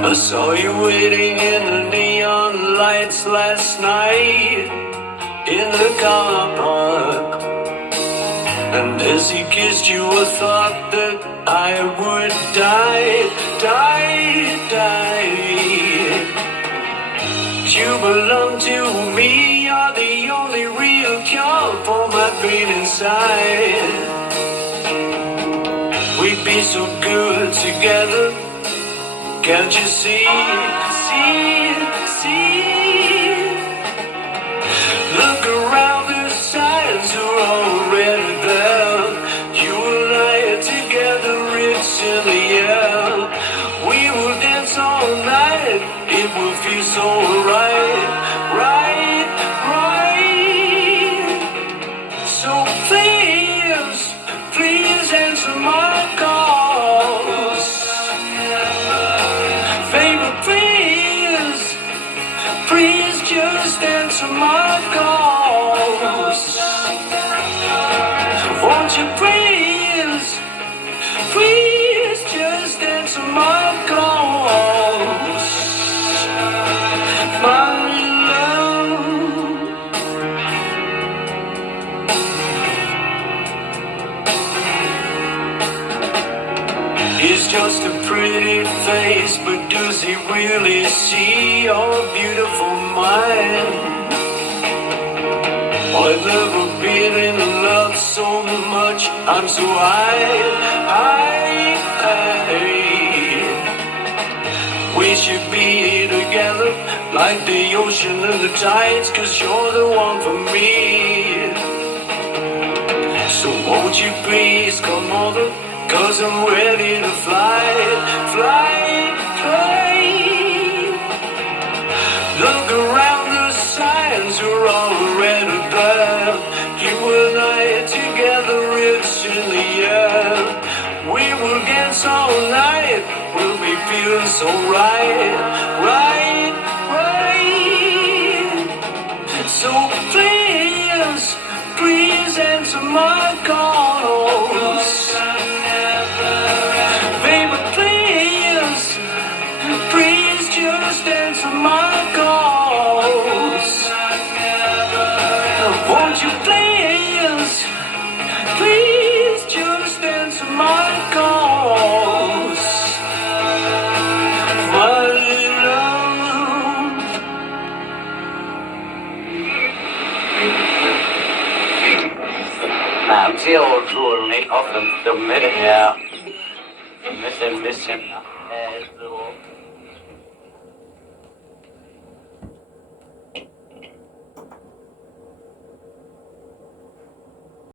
I saw you waiting in the neon lights last night in the car park. And as he kissed you, I thought that I would die. You belong to me, you're the only real cure for my pain inside. We'd be so good together. Can't you see? Look around, the signs are already there. You and I are together, it's in the air. We will dance all night, it will feel so right. So please answer my calls. Baby, please just answer my calls. Won't you please just answer my calls. My love. He's just a pretty face, but does he really see your beautiful mind? I've never been in love so much, I'm so high. We should be together like the ocean and the tides, 'cause you're the one for me. So won't you please come over, 'cause I'm ready to fly. Look around, the signs are already there. You and I are together, it's in the air. We will dance all night, we'll be feeling so right. So please answer my calls. Baby, please just answer my calls. Won't you please just answer my calls. My love. نعم سير الرول often the minute. Yeah. Missing.